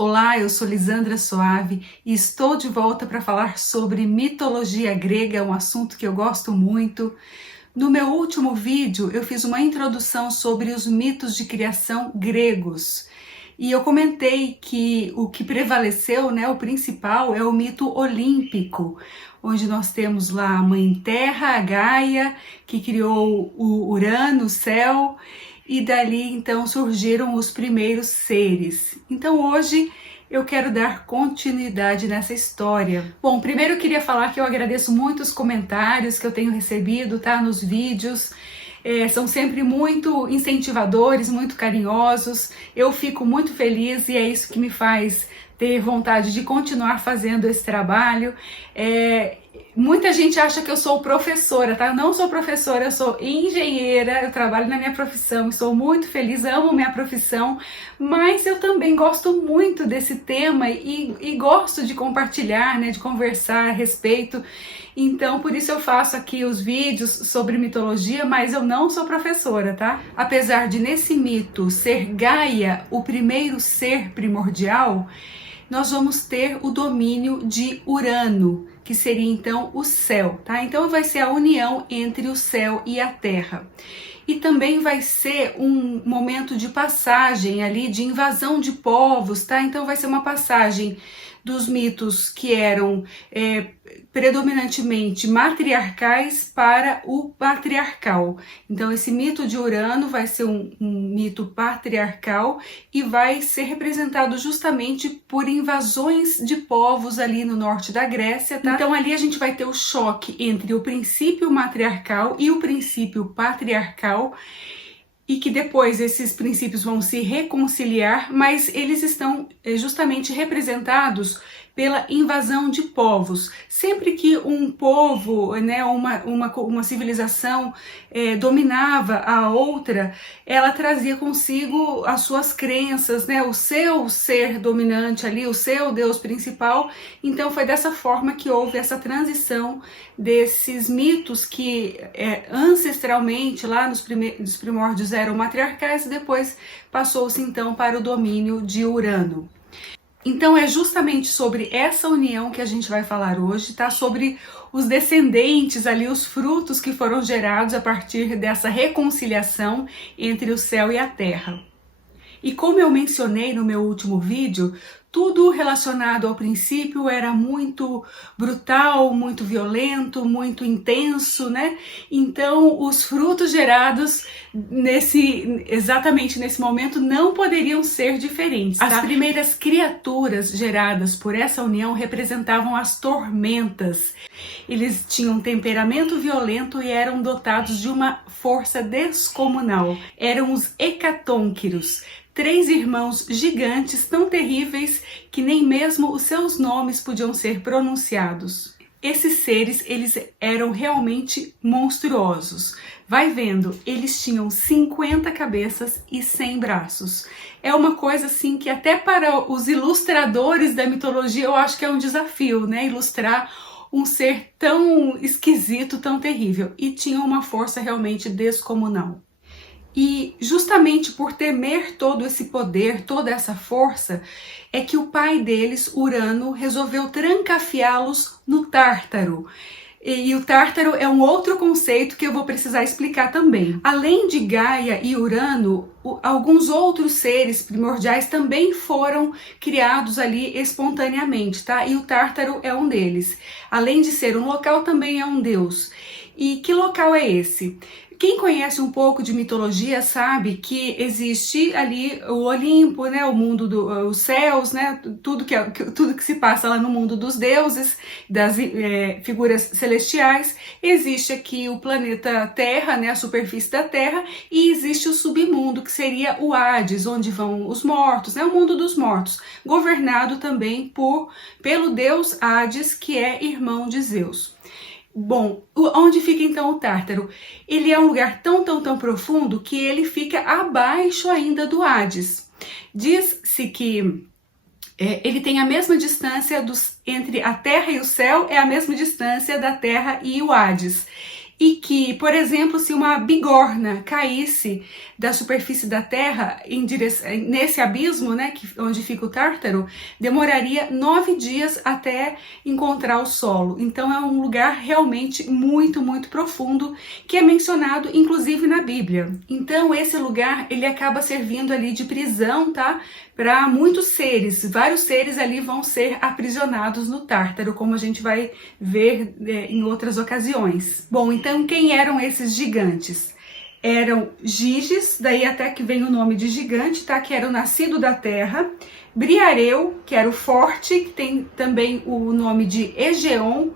Olá, eu sou Lisandra Soave e estou de volta para falar sobre mitologia grega, um assunto que eu gosto muito. No meu último vídeo, eu fiz uma introdução sobre os mitos de criação gregos. E eu comentei que o que prevaleceu, o principal, é o mito olímpico, onde nós temos lá a Mãe Terra, a Gaia, que criou o Urano, o céu, e dali então surgiram os primeiros seres. Então hoje eu quero dar continuidade nessa história. Bom, primeiro eu queria falar que eu agradeço muito os comentários que eu tenho recebido, nos vídeos. São sempre muito incentivadores, muito carinhosos. Eu fico muito feliz e é isso que me faz ter vontade de continuar fazendo esse trabalho. Muita gente acha que eu sou professora, tá? Eu não sou professora, eu sou engenheira, eu trabalho na minha profissão, estou muito feliz, amo minha profissão, mas eu também gosto muito desse tema e gosto de compartilhar, de conversar a respeito. Então, por isso eu faço aqui os vídeos sobre mitologia, mas eu não sou professora, tá? Apesar de nesse mito ser Gaia o primeiro ser primordial, nós vamos ter o domínio de Urano, que seria então o céu, tá? Então vai ser a união entre o céu e a terra. E também vai ser um momento de passagem ali, de invasão de povos, tá? Então vai ser uma passagem dos mitos que eram predominantemente matriarcais para o patriarcal. Então esse mito de Urano vai ser um mito patriarcal e vai ser representado justamente por invasões de povos ali no norte da Grécia, tá? Então ali a gente vai ter o choque entre o princípio matriarcal e o princípio patriarcal, e que depois esses princípios vão se reconciliar, mas eles estão justamente representados pela invasão de povos. Sempre que um povo, uma civilização dominava a outra, ela trazia consigo as suas crenças, o seu ser dominante ali, o seu Deus principal. Então foi dessa forma que houve essa transição desses mitos que ancestralmente lá nos primórdios eram matriarcais e depois passou-se então para o domínio de Urano. Então é justamente sobre essa união que a gente vai falar hoje, tá? Sobre os descendentes ali, os frutos que foram gerados a partir dessa reconciliação entre o céu e a terra. E como eu mencionei no meu último vídeo, tudo relacionado ao princípio era muito brutal, muito violento, muito intenso, Então os frutos gerados exatamente nesse momento não poderiam ser diferentes, tá? As primeiras criaturas geradas por essa união representavam as tormentas. Eles tinham um temperamento violento e eram dotados de uma força descomunal. Eram os hecatônquiros, 3 irmãos gigantes tão terríveis que nem mesmo os seus nomes podiam ser pronunciados. Esses seres, eles eram realmente monstruosos. Vai vendo, eles tinham 50 cabeças e 100 braços. É uma coisa assim que até para os ilustradores da mitologia eu acho que é um desafio, Ilustrar um ser tão esquisito, tão terrível. E tinham uma força realmente descomunal. E justamente por temer todo esse poder, toda essa força, é que o pai deles, Urano, resolveu trancafiá-los no Tártaro. E o Tártaro é um outro conceito que eu vou precisar explicar também. Além de Gaia e Urano, alguns outros seres primordiais também foram criados ali espontaneamente, tá? E o Tártaro é um deles. Além de ser um local, também é um deus. E que local é esse? Quem conhece um pouco de mitologia sabe que existe ali o Olimpo, o mundo dos céus, tudo que se passa lá no mundo dos deuses, das figuras celestiais. Existe aqui o planeta Terra, a superfície da Terra, e existe o submundo, que seria o Hades, onde vão os mortos, o mundo dos mortos, governado também pelo deus Hades, que é irmão de Zeus. Bom, onde fica então o Tártaro? Ele é um lugar tão profundo que ele fica abaixo ainda do Hades. Diz-se que ele tem a mesma distância entre a Terra e o céu, é a mesma distância da Terra e o Hades. e que, por exemplo, se uma bigorna caísse da superfície da Terra nesse abismo, né, onde fica o Tártaro, demoraria 9 dias até encontrar o solo. Então é um lugar realmente muito, muito profundo, que é mencionado inclusive na Bíblia. Então esse lugar, ele acaba servindo ali de prisão, tá? Para muitos seres, vários seres ali vão ser aprisionados no Tártaro, como a gente vai ver em outras ocasiões. Bom, então quem eram esses gigantes? Eram Giges, daí até que vem o nome de gigante, tá? Que era o nascido da terra. Briareu, que era o forte, que tem também o nome de Egeon,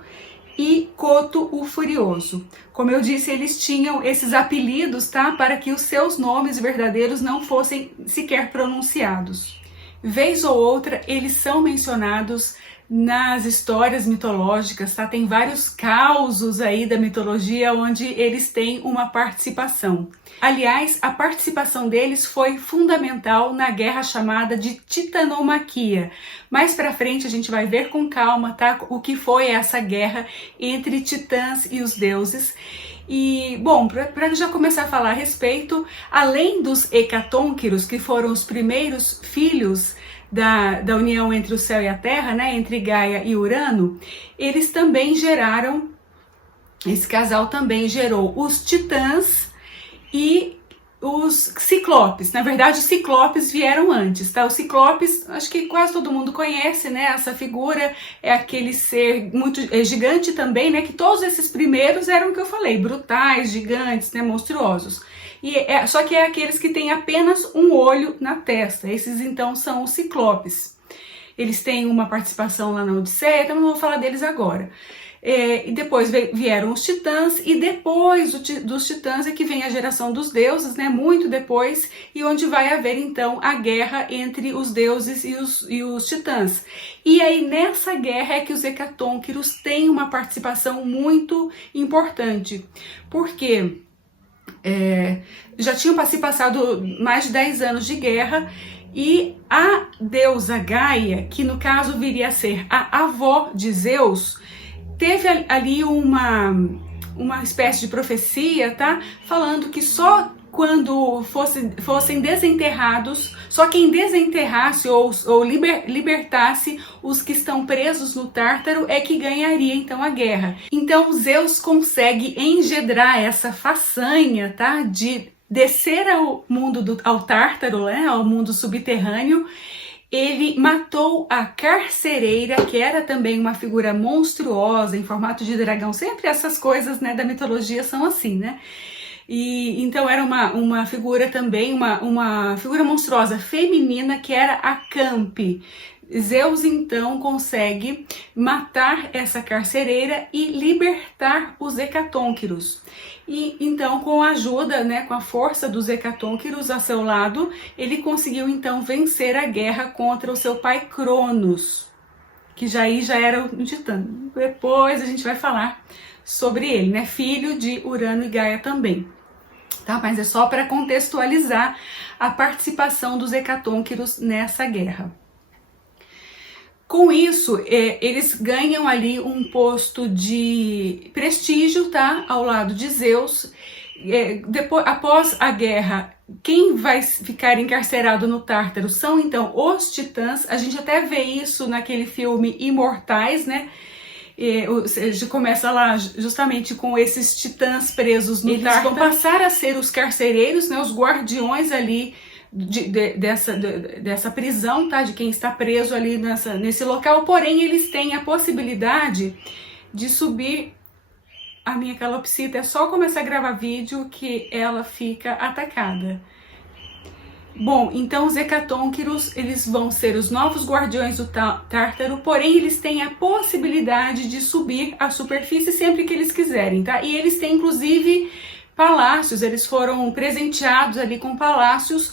e Coto, o furioso. Como eu disse, eles tinham esses apelidos, tá? Para que os seus nomes verdadeiros não fossem sequer pronunciados. Vez ou outra, eles são mencionados nas histórias mitológicas, tá? Tem vários causos aí da mitologia onde eles têm uma participação. Aliás, a participação deles foi fundamental na guerra chamada de Titanomaquia. Mais pra frente a gente vai ver com calma, tá? O que foi essa guerra entre titãs e os deuses. E, bom, para já começar a falar a respeito, além dos hecatônquiros, que foram os primeiros filhos da união entre o céu e a terra, né, entre Gaia e Urano, eles também geraram, esse casal também gerou os titãs e os ciclopes. Na verdade, os ciclopes vieram antes, tá? Os ciclopes, acho que quase todo mundo conhece, né? Essa figura é aquele ser muito gigante também, né? Que todos esses primeiros eram o que eu falei, brutais, gigantes, né? Monstruosos. Só que é aqueles que têm apenas um olho na testa. Esses, então, são os ciclopes. Eles têm uma participação lá na Odisseia, então não vou falar deles agora. E depois vieram os titãs, e depois dos titãs é que vem a geração dos deuses, né? Muito depois, e onde vai haver então a guerra entre os deuses e os titãs. E aí nessa guerra é que os hecatônquiros têm uma participação muito importante, porque já tinham se passado mais de 10 anos de guerra, e a deusa Gaia, que no caso viria a ser a avó de Zeus, teve ali uma espécie de profecia, tá? Falando que só quando fossem desenterrados, só quem desenterrasse ou libertasse os que estão presos no Tártaro é que ganharia então a guerra. Então Zeus consegue engendrar essa façanha, tá? De descer ao Tártaro, né? Ao mundo subterrâneo. Ele matou a carcereira, que era também uma figura monstruosa, em formato de dragão. Sempre essas coisas, né, da mitologia são assim, né? E então era uma figura também, uma figura monstruosa feminina, que era a Campe. Zeus então consegue matar essa carcereira e libertar os hecatônquiros. E então, com a ajuda, né, com a força dos hecatônquiros a seu lado, ele conseguiu então vencer a guerra contra o seu pai Cronos, que já era um titã. Depois a gente vai falar sobre ele, né, filho de Urano e Gaia também. Tá? Mas é só para contextualizar a participação dos hecatônquiros nessa guerra. Com isso, eles ganham ali um posto de prestígio, tá? Ao lado de Zeus. Após a guerra, quem vai ficar encarcerado no Tártaro são então os titãs. A gente até vê isso naquele filme Imortais, né? Começa lá justamente com esses titãs presos no Tártaro. Eles vão passar a ser os carcereiros, né? Os guardiões ali dessa prisão, tá? De quem está preso ali nesse local, porém eles têm a possibilidade de subir. A minha calopsita é só começar a gravar vídeo que ela fica atacada. Bom, então os hecatônquiros, eles vão ser os novos guardiões do Tártaro, porém eles têm a possibilidade de subir à superfície sempre que eles quiserem, tá? E eles têm inclusive palácios, eles foram presenteados ali com palácios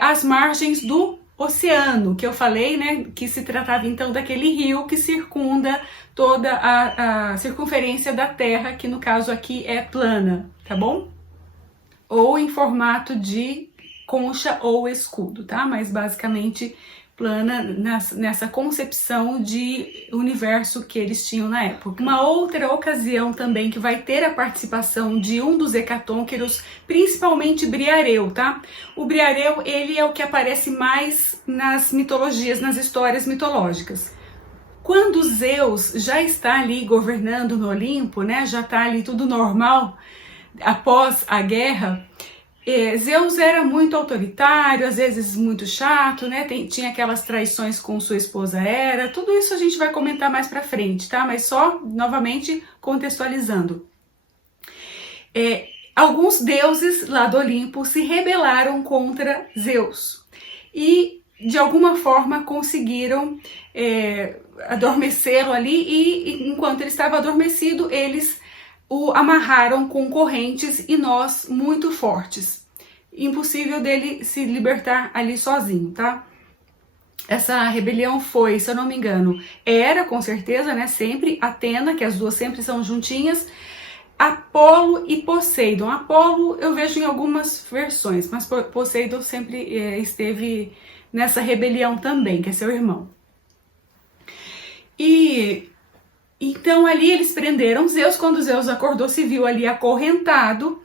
às margens do oceano, que eu falei, né, que se tratava então daquele rio que circunda toda a circunferência da Terra, que no caso aqui é plana, tá bom? Ou em formato de concha ou escudo, tá? Mas basicamente plana nessa concepção de universo que eles tinham na época. Uma outra ocasião também que vai ter a participação de um dos hecatônqueros, principalmente Briareu, tá? O Briareu, ele é o que aparece mais nas mitologias, nas histórias mitológicas. Quando Zeus já está ali governando no Olimpo, né, já está ali tudo normal, após a guerra, Zeus era muito autoritário, às vezes muito chato, né? Tinha aquelas traições com sua esposa Hera. Tudo isso a gente vai comentar mais pra frente, tá? Mas só, novamente, contextualizando. Alguns deuses lá do Olimpo se rebelaram contra Zeus e, de alguma forma, conseguiram adormecê-lo ali e, enquanto ele estava adormecido, eles o amarraram com correntes e nós muito fortes. Impossível dele se libertar ali sozinho, tá? Essa rebelião foi, se eu não me engano, Hera, com certeza, né? Sempre Atena, que as duas sempre são juntinhas, Apolo e Poseidon. Apolo eu vejo em algumas versões, mas Poseidon sempre esteve nessa rebelião também, que é seu irmão. E então ali eles prenderam Zeus. Quando Zeus acordou, se viu ali acorrentado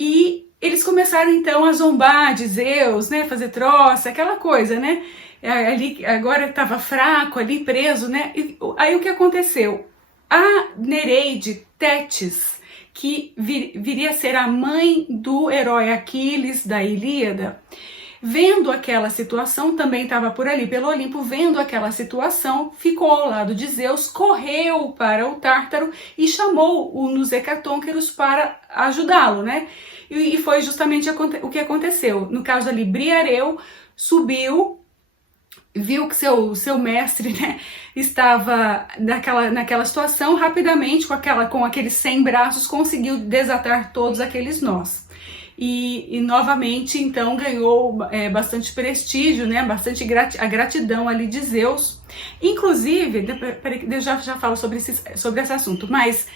e eles começaram então a zombar de Zeus, né, fazer troça, aquela coisa, né, ali agora estava fraco, ali preso, né, e aí o que aconteceu? A Nereide Tétis, que viria a ser a mãe do herói Aquiles, da Ilíada, vendo aquela situação, também estava por ali pelo Olimpo, vendo aquela situação, ficou ao lado de Zeus, correu para o Tártaro e chamou um dos hecatônqueros para ajudá-lo, né? E foi justamente o que aconteceu. No caso ali, Briareu subiu, viu que seu mestre, né, estava naquela situação, rapidamente, com aqueles 100 braços, conseguiu desatar todos aqueles nós. E novamente, então, ganhou bastante prestígio, né, bastante a gratidão ali de Zeus. Inclusive, eu já falo sobre esse assunto, mas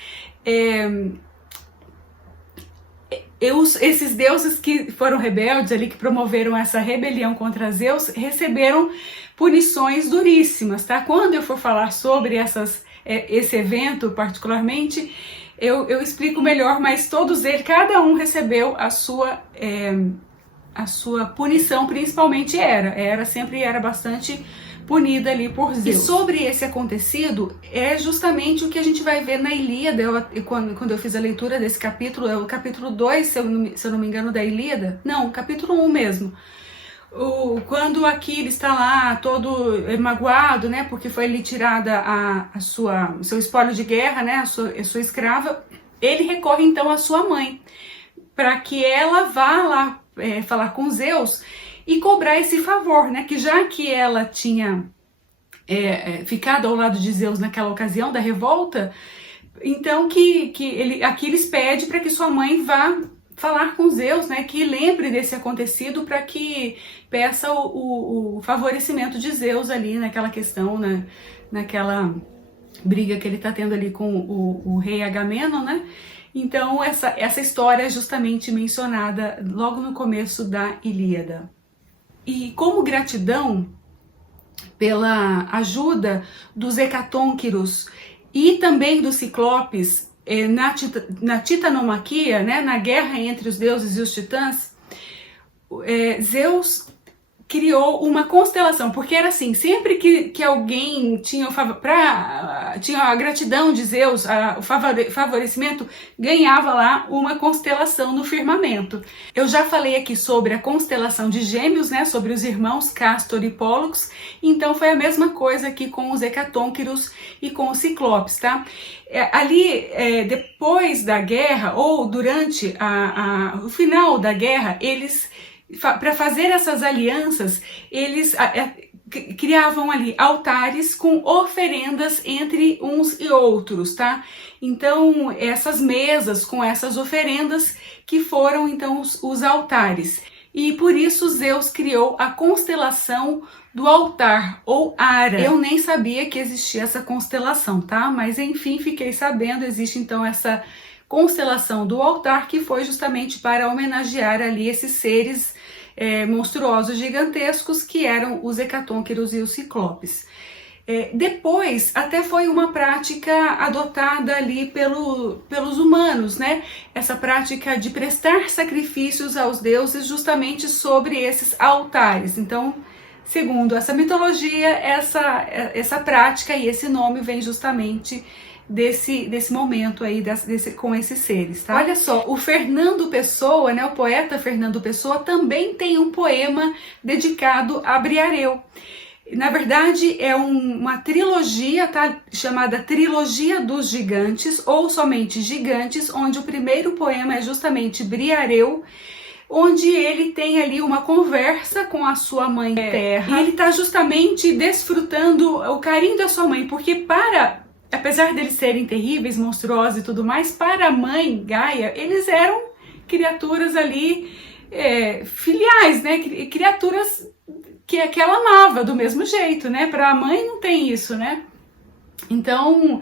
esses deuses que foram rebeldes ali, que promoveram essa rebelião contra Zeus, receberam punições duríssimas, tá? Quando eu for falar sobre esse evento particularmente, eu explico melhor, mas todos eles, cada um recebeu a sua punição, principalmente Hera sempre era bastante punida ali por Zeus. E sobre esse acontecido, é justamente o que a gente vai ver na Ilíada. Quando eu fiz a leitura desse capítulo, é o capítulo 2, se eu não me engano, da Ilíada. Não, o capítulo 1 mesmo. Quando Aquiles está lá todo magoado, né, porque foi lhe tirada o seu espólio de guerra, né, a sua escrava, ele recorre então à sua mãe, para que ela vá lá falar com Zeus e cobrar esse favor, né, que já que ela tinha ficado ao lado de Zeus naquela ocasião da revolta, então Aquiles pede para que sua mãe vá falar com Zeus, né, que lembre desse acontecido, para que peça o favorecimento de Zeus ali naquela questão, né, naquela briga que ele está tendo ali com o rei Agamenon, né? Então essa história é justamente mencionada logo no começo da Ilíada. E como gratidão pela ajuda dos hecatônquiros e também dos ciclopes na titanomaquia, né, na guerra entre os deuses e os titãs, Zeus criou uma constelação, porque era assim, sempre que alguém tinha a gratidão de Zeus, o favorecimento, ganhava lá uma constelação no firmamento. Eu já falei aqui sobre a constelação de Gêmeos, né, sobre os irmãos Castor e Pólux, então foi a mesma coisa aqui com os hecatônquiros e com os ciclopes, tá? Depois da guerra, ou durante o final da guerra, eles, para fazer essas alianças, eles criavam ali altares com oferendas entre uns e outros, tá? Então, essas mesas com essas oferendas que foram então os altares. E por isso Zeus criou a constelação do altar, ou Ara. Eu nem sabia que existia essa constelação, tá? Mas enfim, fiquei sabendo, existe então essa constelação do altar, que foi justamente para homenagear ali esses seres monstruosos, gigantescos, que eram os hecatônquiros e os ciclopes. Depois, até foi uma prática adotada ali pelos humanos, né? Essa prática de prestar sacrifícios aos deuses justamente sobre esses altares. Então, segundo essa mitologia, essa prática e esse nome vem justamente desse momento aí, com esses seres, tá? Olha só, o Fernando Pessoa, né, o poeta Fernando Pessoa, também tem um poema dedicado a Briareu. Na verdade, é uma trilogia, tá? Chamada Trilogia dos Gigantes, ou somente Gigantes, onde o primeiro poema é justamente Briareu, onde ele tem ali uma conversa com a sua mãe Terra. E ele está justamente desfrutando o carinho da sua mãe, porque apesar deles serem terríveis, monstruosos e tudo mais, para a mãe Gaia, eles eram criaturas ali filiais, né? Criaturas que ela amava do mesmo jeito, né? Para a mãe não tem isso, né? Então,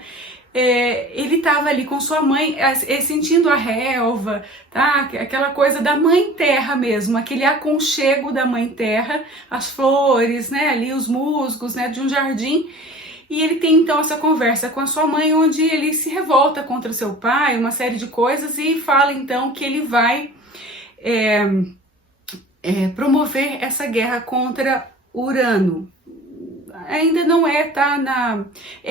ele estava ali com sua mãe, sentindo a relva, tá? Aquela coisa da mãe terra mesmo, aquele aconchego da mãe terra, as flores, né? Ali os musgos, né? De um jardim. E ele tem então essa conversa com a sua mãe, onde ele se revolta contra seu pai, uma série de coisas, e fala então que ele vai promover essa guerra contra Urano. Ainda não tá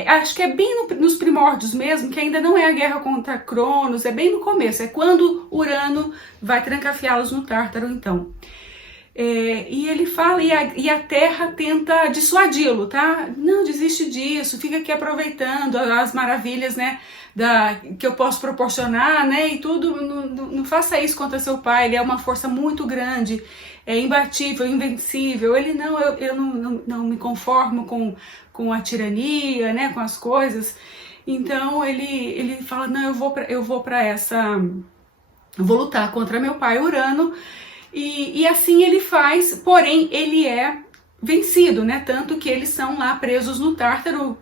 acho que é bem nos primórdios mesmo, que ainda não é a guerra contra Cronos, é bem no começo, é quando Urano vai trancafiá-los no Tártaro, então. E ele fala, e a Terra tenta dissuadi-lo, tá? Não, desiste disso, fica aqui aproveitando as maravilhas, né, que eu posso proporcionar, né, e tudo, não faça isso contra seu pai, ele é uma força muito grande, é imbatível, invencível. Ele, não, eu não me conformo com a tirania, né, com as coisas. Então ele fala, não, eu vou lutar contra meu pai Urano. E assim ele faz, porém ele é vencido, né? Tanto que eles são lá presos no Tártaro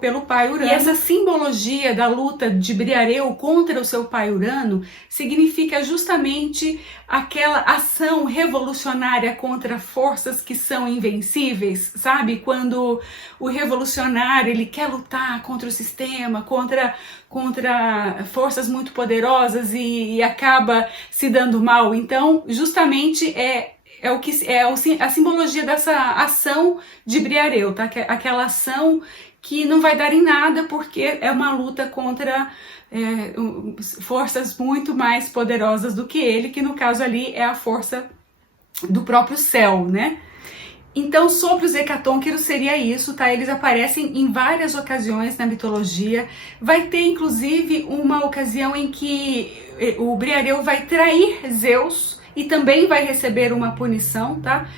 pelo pai Urano. E essa simbologia da luta de Briareu contra o seu pai Urano significa justamente aquela ação revolucionária contra forças que são invencíveis, sabe? Quando o revolucionário ele quer lutar contra o sistema, contra forças muito poderosas e acaba se dando mal. Então, justamente a simbologia dessa ação de Briareu, tá? Aquela ação que não vai dar em nada, porque é uma luta contra forças muito mais poderosas do que ele, que no caso ali é a força do próprio céu, né? Então, sobre os hecatônquiros seria isso, tá? Eles aparecem em várias ocasiões na mitologia. Vai ter, inclusive, uma ocasião em que o Briareu vai trair Zeus e também vai receber uma punição, tá?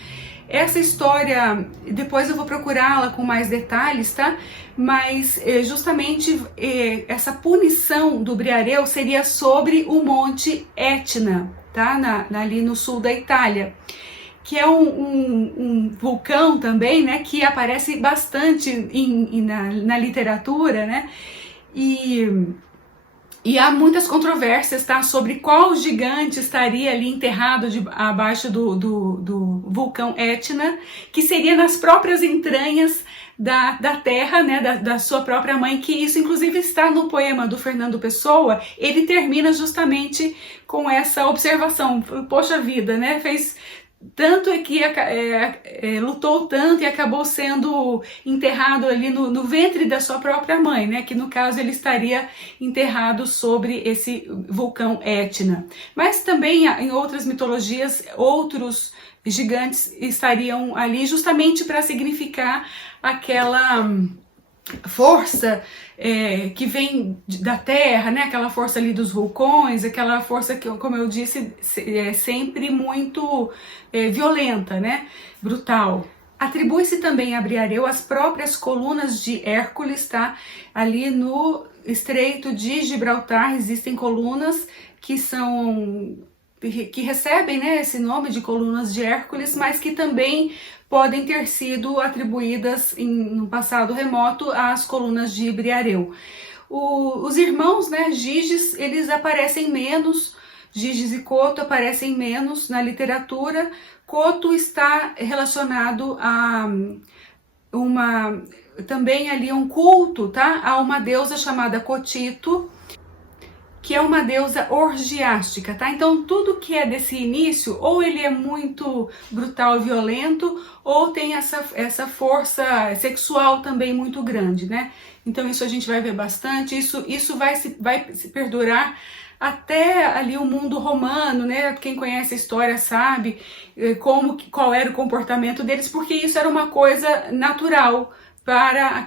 Essa história, depois eu vou procurá-la com mais detalhes, tá? Mas justamente essa punição do Briareu seria sobre o Monte Etna, tá? Ali no sul da Itália, que é um vulcão também, né? Que aparece bastante na literatura, né? E há muitas controvérsias, tá, sobre qual gigante estaria ali enterrado abaixo do vulcão Etna, que seria nas próprias entranhas da terra, né, da sua própria mãe, que isso inclusive está no poema do Fernando Pessoa. Ele termina justamente com essa observação. Poxa vida, né, fez tanto que lutou tanto e acabou sendo enterrado ali no ventre da sua própria mãe, né? Que no caso ele estaria enterrado sobre esse vulcão Etna. Mas também em outras mitologias, outros gigantes estariam ali justamente para significar aquela força que vem da terra, né? Aquela força ali dos vulcões, aquela força que, como eu disse, é sempre muito violenta, né? Brutal. Atribui-se também a Briareu as próprias colunas de Hércules, tá? Ali no Estreito de Gibraltar existem colunas que recebem, né, esse nome de colunas de Hércules, mas que também podem ter sido atribuídas no passado remoto às colunas de Briareu. Os irmãos, né, Giges, eles aparecem menos, Giges e Coto aparecem menos na literatura. Coto está relacionado a também ali um culto, tá? A uma deusa chamada Cotito, que é uma deusa orgiástica, tá? Então tudo que é desse início, ou ele é muito brutal e violento, ou tem essa força sexual também muito grande, né? Então isso a gente vai ver bastante, isso vai se perdurar até ali o mundo romano, né? Quem conhece a história sabe qual era o comportamento deles, porque isso era uma coisa natural para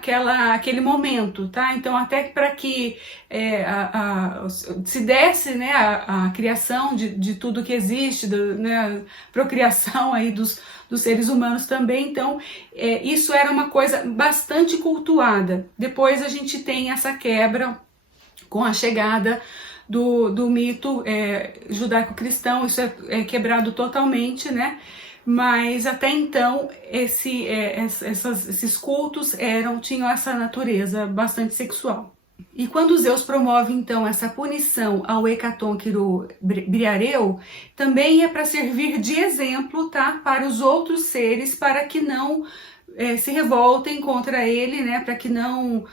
aquele momento, tá? Então até para que se desse, né, a criação de tudo que existe, né, procriação aí dos seres humanos também, então isso era uma coisa bastante cultuada. Depois a gente tem essa quebra com a chegada do mito judaico-cristão, isso é quebrado totalmente, né? Mas até então esses cultos tinham essa natureza bastante sexual. E quando Zeus promove então essa punição ao Hecatônquiro Briareu, também é para servir de exemplo, tá, para os outros seres, para que não se revoltem contra ele, né, para que não,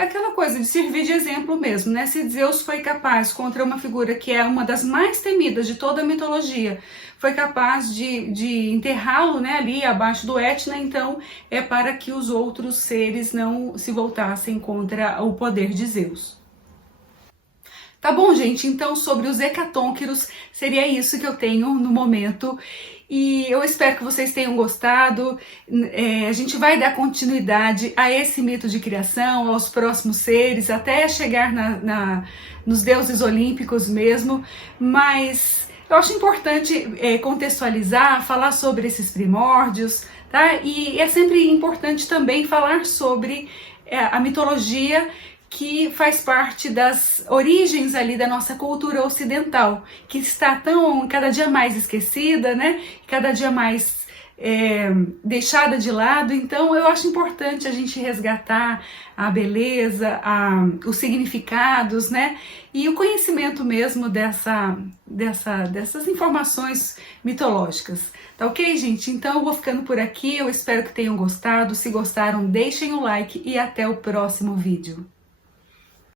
aquela coisa de servir de exemplo mesmo, né, se Zeus foi capaz contra uma figura que é uma das mais temidas de toda a mitologia, foi capaz de enterrá-lo, né, ali abaixo do Etna, então é para que os outros seres não se voltassem contra o poder de Zeus. Tá bom, gente? Então, sobre os hecatônquiros, seria isso que eu tenho no momento. E eu espero que vocês tenham gostado. A gente vai dar continuidade a esse mito de criação, aos próximos seres, até chegar nos deuses olímpicos mesmo. Mas eu acho importante contextualizar, falar sobre esses primórdios, tá? E é sempre importante também falar sobre a mitologia que faz parte das origens ali da nossa cultura ocidental, que está cada dia mais esquecida, né? Cada dia mais deixada de lado. Então eu acho importante a gente resgatar a beleza, os significados, né? E o conhecimento mesmo dessas informações mitológicas. Tá ok, gente? Então eu vou ficando por aqui, eu espero que tenham gostado. Se gostaram, deixem o like e até o próximo vídeo.